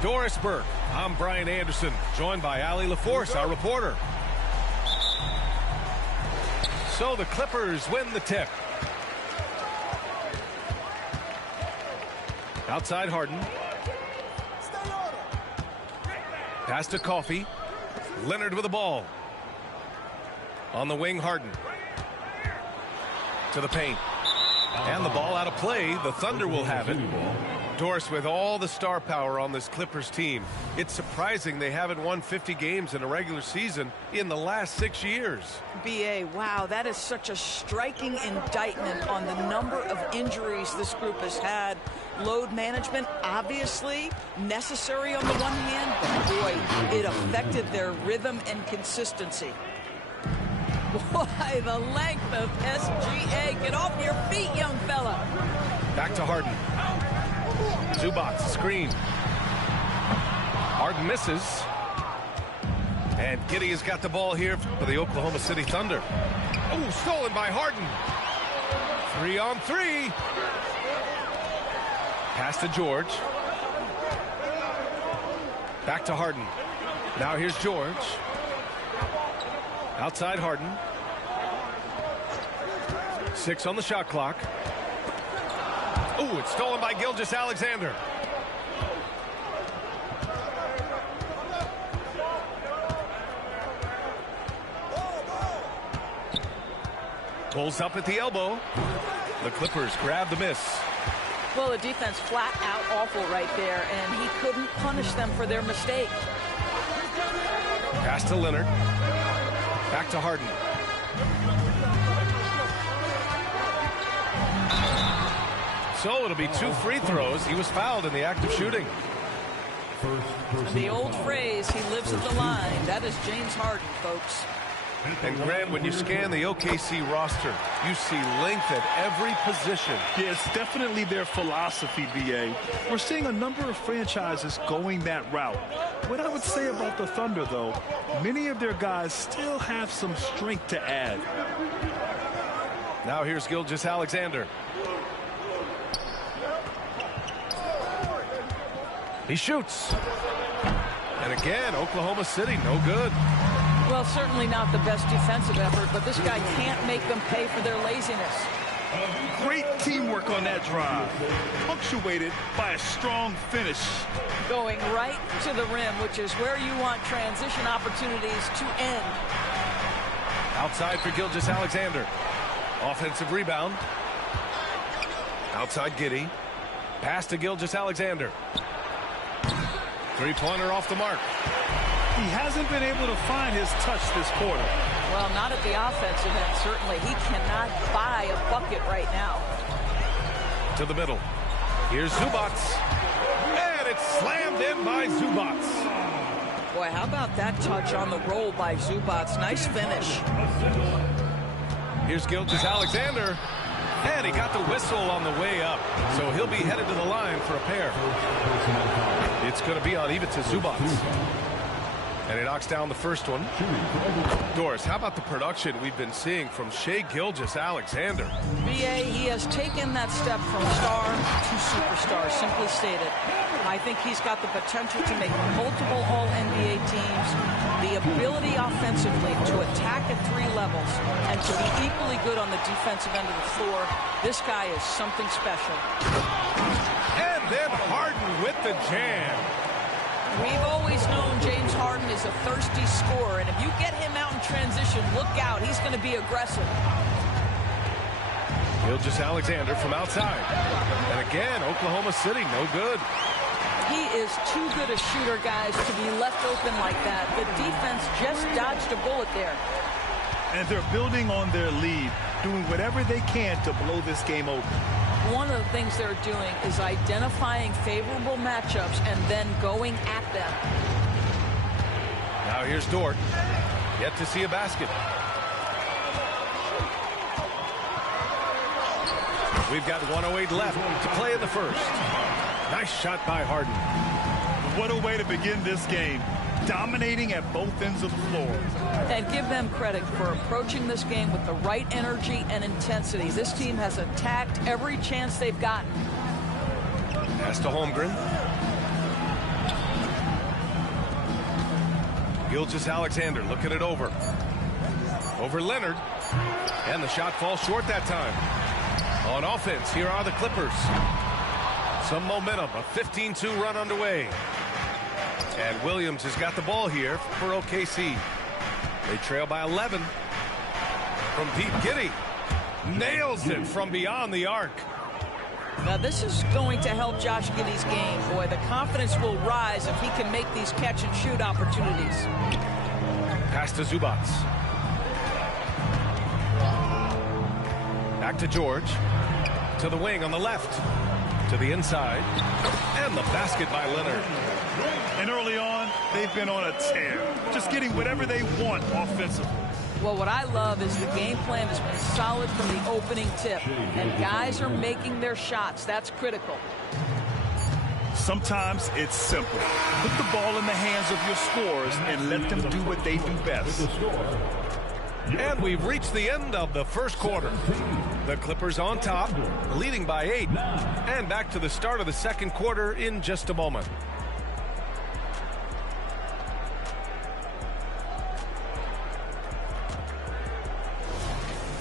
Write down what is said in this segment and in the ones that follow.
Dorisburg. I'm Brian Anderson, joined by Allie LaForce, our reporter. So the Clippers win the tip. Outside Harden. Pass to Coffey. Leonard with the ball. On the wing, Harden. To the paint. And the ball out of play. The Thunder will have it. Doris, with all the star power on this Clippers team, it's surprising they haven't won 50 games in a regular season in the last 6 years. B.A., wow, that is such a striking indictment on the number of injuries this group has had. Load management, obviously, necessary on the one hand, but boy, it affected their rhythm and consistency. Boy, the length of SGA. Get off your feet, young fella. Back to Harden. Zubac, screen. Harden misses. And Giddey has got the ball here for the Oklahoma City Thunder. Oh, stolen by Harden. 3-on-3. Pass to George. Back to Harden. Now here's George. Outside Harden. 6 on the shot clock. Oh, it's stolen by Gilgeous-Alexander. Pulls up at the elbow. The Clippers grab the miss. Well, the defense flat out awful right there, and he couldn't punish them for their mistake. Pass to Leonard. Back to Harden. So it'll be 2 free throws. He was fouled in the act of shooting. The old phrase, he lives at the line. That is James Harden, folks. And Grant, when you scan the OKC roster, you see length at every position. Yeah, it's definitely their philosophy, B.A. We're seeing a number of franchises going that route. What I would say about the Thunder, though, many of their guys still have some strength to add. Now here's Gilgeous-Alexander. He shoots. And again, Oklahoma City, no good. Well, certainly not the best defensive effort, but this guy can't make them pay for their laziness. Great teamwork on that drive, punctuated by a strong finish. Going right to the rim, which is where you want transition opportunities to end. Outside for Gilgeous-Alexander. Offensive rebound. Outside Giddey. Pass to Gilgeous-Alexander. Three-pointer off the mark. He hasn't been able to find his touch this quarter. Well, not at the offensive end, certainly. He cannot buy a bucket right now. To the middle. Here's Zubac. And it's slammed in by Zubac. Boy, how about that touch on the roll by Zubac? Nice finish. Here's Gilgeous-Alexander. And he got the whistle on the way up. So he'll be headed to the line for a pair. It's going to be on Ivica Zubac. And he knocks down the first one. Doris, how about the production we've been seeing from Shai Gilgeous-Alexander? B.A., he has taken that step from star to superstar, simply stated. I think he's got the potential to make multiple All-NBA teams, the ability offensively to attack at 3 levels, and to be equally good on the defensive end of the floor. This guy is something special. And then Harden with the jam. We've always known James Harden is a thirsty scorer, and if you get him out in transition, look out. He's going to be aggressive. Gilgeous-Alexander from outside. And again, Oklahoma City, no good. He is too good a shooter, guys, to be left open like that. The defense just dodged a bullet there. And they're building on their lead, doing whatever they can to blow this game open. One of the things they're doing is identifying favorable matchups and then going at them. Now here's Dort. Yet to see a basket. We've got 1:08 left to play in the first. Nice shot by Harden. What a way to begin this game. Dominating at both ends of the floor. And give them credit for approaching this game with the right energy and intensity. This team has attacked every chance they've gotten. Pass to Holmgren. Gilgeous-Alexander looking it over. Over Leonard. And the shot falls short that time. On offense, here are the Clippers. Some momentum, a 15-2 run underway. And Williams has got the ball here for OKC. They trail by 11. From Pete Giddy. Nails it from beyond the arc. Now this is going to help Josh Giddey's game. Boy, the confidence will rise if he can make these catch and shoot opportunities. Pass to Zubats. Back to George. To the wing on the left. To the inside. And the basket by Leonard. And early on, they've been on a tear. Just getting whatever they want offensively. Well, what I love is the game plan has been solid from the opening tip. And guys are making their shots. That's critical. Sometimes it's simple. Put the ball in the hands of your scorers and let them do what they do best. And we've reached the end of the first quarter. The Clippers on top, leading by 8. And back to the start of the second quarter in just a moment.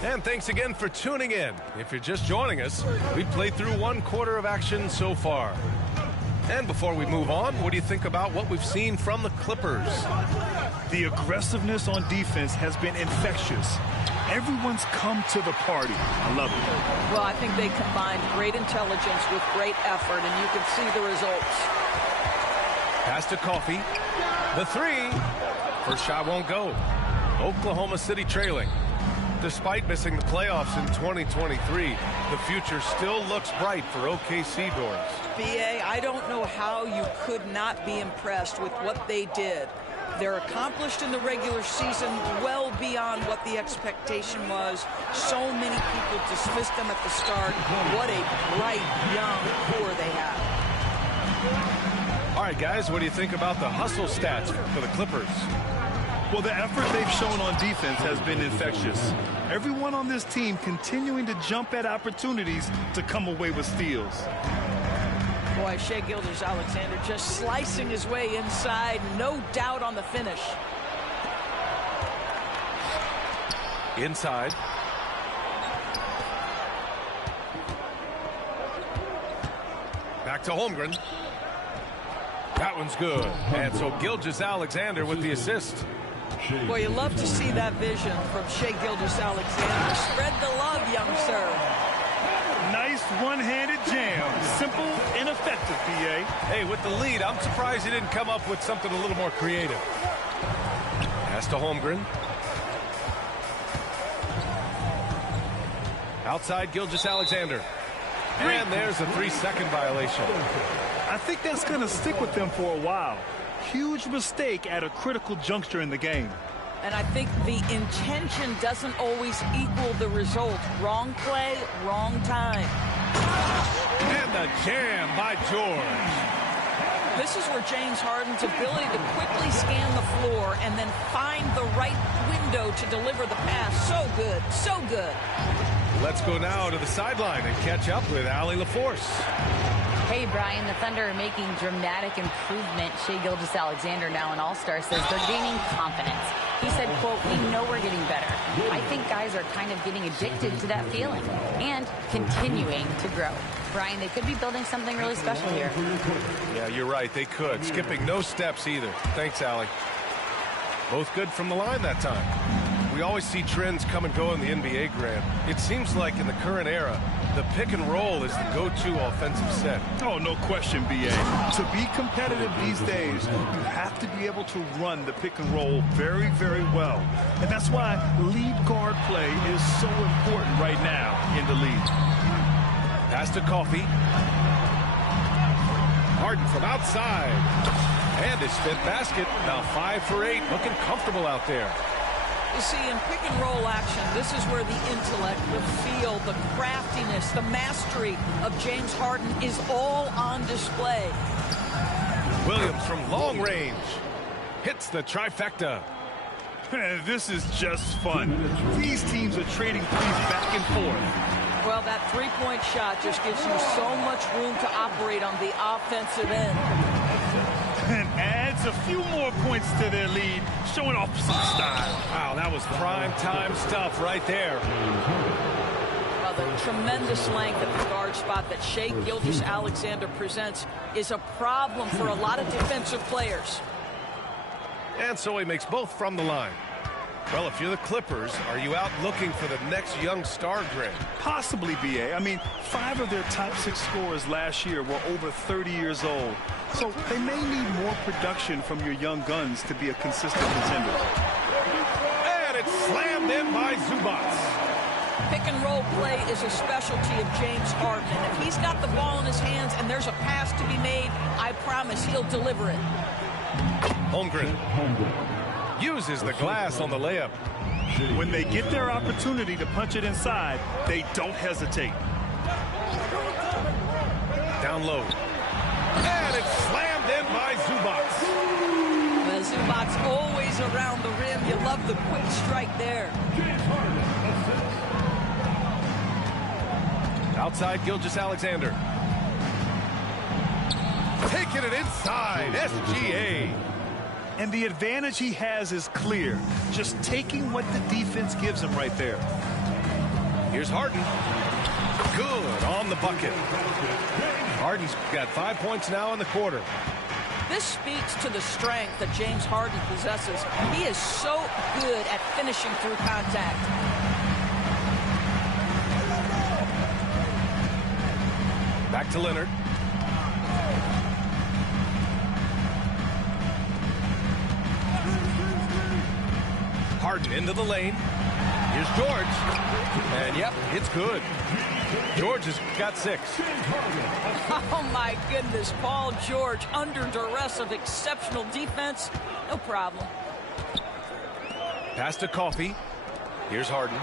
And thanks again for tuning in. If you're just joining us, we've played through one quarter of action so far. And before we move on, what do you think about what we've seen from the Clippers? The aggressiveness on defense has been infectious. Everyone's come to the party. I love it. Well, I think they combined great intelligence with great effort, and you can see the results. Pass to Coffey. The three. First shot won't go. Oklahoma City trailing. Despite missing the playoffs in 2023, the future still looks bright for OKC doors. BA, I don't know how you could not be impressed with what they did. They're accomplished in the regular season well beyond what the expectation was. So many people dismissed them at the start. What a bright, young core they have. All right, guys, what do you think about the hustle stats for the Clippers? Well, the effort they've shown on defense has been infectious. Everyone on this team continuing to jump at opportunities to come away with steals. Boy, Shai Gilgeous-Alexander just slicing his way inside. No doubt on the finish. Inside. Back to Holmgren. That one's good. And so Gilgeous-Alexander with the assist. Boy, you love to see that vision from Shai Gilgeous-Alexander. Spread the love, young sir. Nice one-handed jam. Simple and effective, BA. Hey, with the lead, I'm surprised he didn't come up with something a little more creative. Pass to Holmgren. Outside Gilgeous-Alexander. And there's a 3-second violation. I think that's going to stick with them for a while. Huge mistake at a critical juncture in the game. And I think the intention doesn't always equal the result. Wrong play, wrong time. And the jam by George. This is where James Harden's ability to quickly scan the floor and then find the right window to deliver the pass. So good, so good. Let's go now to the sideline and catch up with Allie LaForce. Hey, Brian, the Thunder are making dramatic improvement. Shai Gilgeous-Alexander, now an all-star, says they're gaining confidence. He said, quote, "We know we're getting better." I think guys are kind of getting addicted to that feeling and continuing to grow. Brian, they could be building something really special here. Yeah, you're right. They could. Skipping no steps either. Thanks, Allie. Both good from the line that time. We always see trends come and go in the NBA, Grant. It seems like in the current era, the pick and roll is the go-to offensive set. Oh, no question, BA. To be competitive these days, you have to be able to run the pick and roll very, very well. And that's why lead guard play is so important right now in the league. Pass to Coffey. Harden from outside. And his fifth basket. Now 5 for 8. Looking comfortable out there. You see, in pick and roll action, this is where the intellect, the feel, the craftiness, the mastery of James Harden is all on display. Williams from long range hits the trifecta. This is just fun. These teams are trading threes back and forth. Well, that three-point shot just gives you so much room to operate on the offensive end. And adds a few more points to their lead, showing off some style. Wow, that was prime time stuff right there. Well, the tremendous length at the guard spot that Shai Gilgeous-Alexander presents is a problem for a lot of defensive players. And so he makes both from the line. Well, if you're the Clippers, are you out looking for the next young star, Greg? Possibly, B.A. I mean, 5 of their top 6 scorers last year were over 30 years old. So they may need more production from your young guns to be a consistent contender. And it's slammed in by Zubac. Pick and roll play is a specialty of James Harden. And if he's got the ball in his hands and there's a pass to be made, I promise he'll deliver it. Holmgren uses the glass on the layup. When they get their opportunity to punch it inside, they don't hesitate. Down low. And it's slammed in by Zubac. Well, Zubac's always around the rim. You love the quick strike there. Outside Gilgeous-Alexander. Taking it inside. SGA. And the advantage he has is clear. Just taking what the defense gives him right there. Here's Harden. Good on the bucket. Harden's got 5 points now in the quarter. This speaks to the strength that James Harden possesses. He is so good at finishing through contact. Back to Leonard. Harden into the lane. Here's George. And yep, it's good. George has got 6. Oh my goodness, Paul George under duress of exceptional defense. No problem. Pass to Coffey. Here's Harden.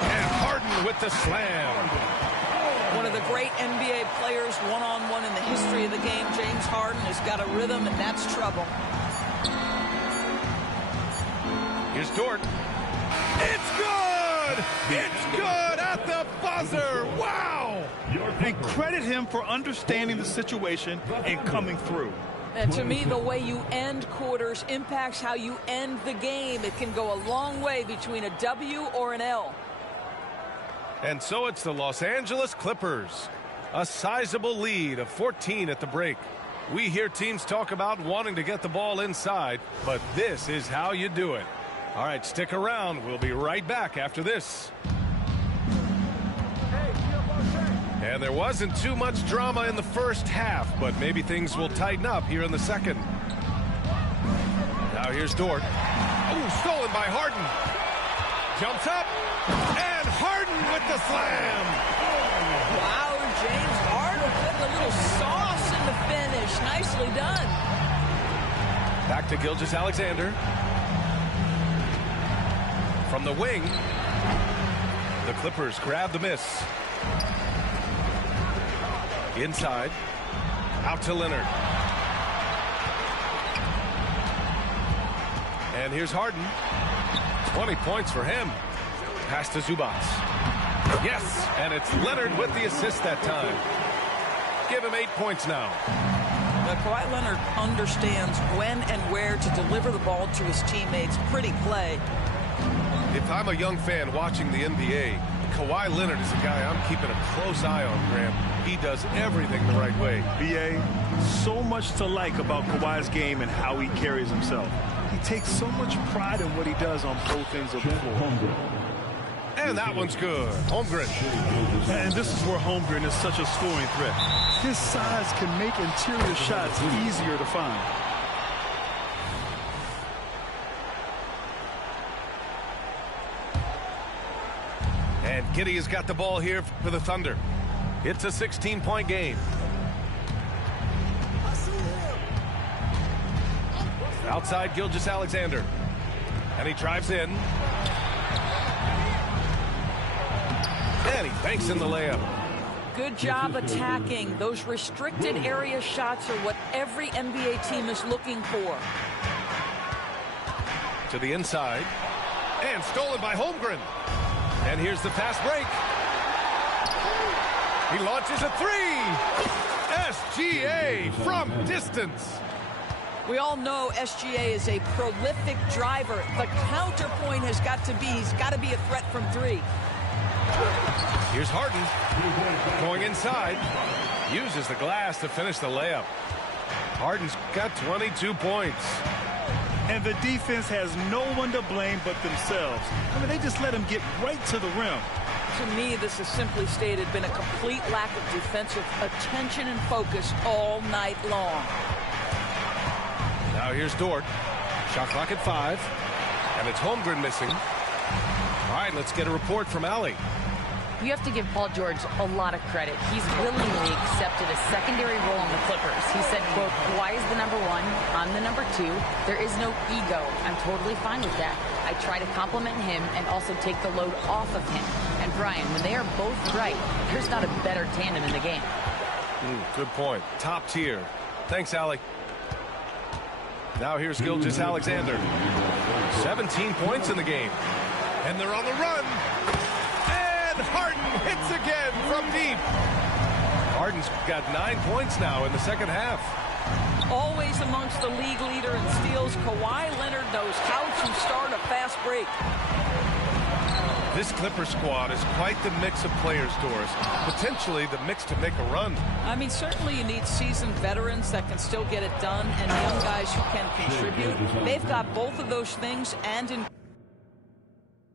And Harden with the slam. One of the great NBA players one-on-one in the history of the game, James Harden, has got a rhythm, and that's trouble. Here's Dort. It's good! It's good at the buzzer! Wow! And credit him for understanding the situation and coming through. And to me, the way you end quarters impacts how you end the game. It can go a long way between a W or an L. And so it's the Los Angeles Clippers. A sizable lead of 14 at the break. We hear teams talk about wanting to get the ball inside, but this is how you do it. All right, stick around. We'll be right back after this. And there wasn't too much drama in the first half, but maybe things will tighten up here in the second. Now here's Dort. Oh, stolen by Harden. Jumps up. And Harden with the slam. Wow, James Harden putting a little sauce in the finish. Nicely done. Back to Gilgeous-Alexander. From the wing, the Clippers grab the miss. Inside, out to Leonard. And here's Harden. 20 points for him. Pass to Zubac. Yes, and it's Leonard with the assist that time. Give him 8 points now. Now, Kawhi Leonard understands when and where to deliver the ball to his teammates. Pretty play. If I'm a young fan watching the NBA, Kawhi Leonard is a guy I'm keeping a close eye on, Graham. He does everything the right way. B.A., so much to like about Kawhi's game and how he carries himself. He takes so much pride in what he does on both ends of the floor. And that one's good. Holmgren. And this is where Holmgren is such a scoring threat. His size can make interior shots easier to find. And Giddey has got the ball here for the Thunder. It's a 16-point game. Outside Gilgeous-Alexander. And he drives in. And he banks in the layup. Good job attacking. Those restricted area shots are what every NBA team is looking for. To the inside. And stolen by Holmgren. And here's the fast break. He launches a three. SGA from distance. We all know SGA is a prolific driver. The counterpoint has got to be, he's got to be a threat from three. Here's Harden going inside. Uses the glass to finish the layup. Harden's got 22 points. And the defense has no one to blame but themselves. I mean, they just let him get right to the rim. To me, this has simply stated been a complete lack of defensive attention and focus all night long. Now here's Dort. Shot clock at 5. And it's Holmgren missing. All right, let's get a report from Allie. You have to give Paul George a lot of credit. He's willingly accepted a secondary role on the Clippers. He said, quote, Kawhi is the number 1, I'm the number 2. There is no ego. I'm totally fine with that. I try to compliment him and also take the load off of him. And Brian, when they are both right, there's not a better tandem in the game. Good point. Top tier. Thanks, Allie. Now here's Gilgeous-Alexander. 17 points in the game. And they're on the run. And Harden hits again from deep. Harden's got 9 points now in the second half. Always amongst the league leader in steals, Kawhi Leonard knows how to start a fast break. This Clipper squad is quite the mix of players, Doris. Potentially the mix to make a run. I mean, certainly you need seasoned veterans that can still get it done and young guys who can contribute. They've got both of those things and in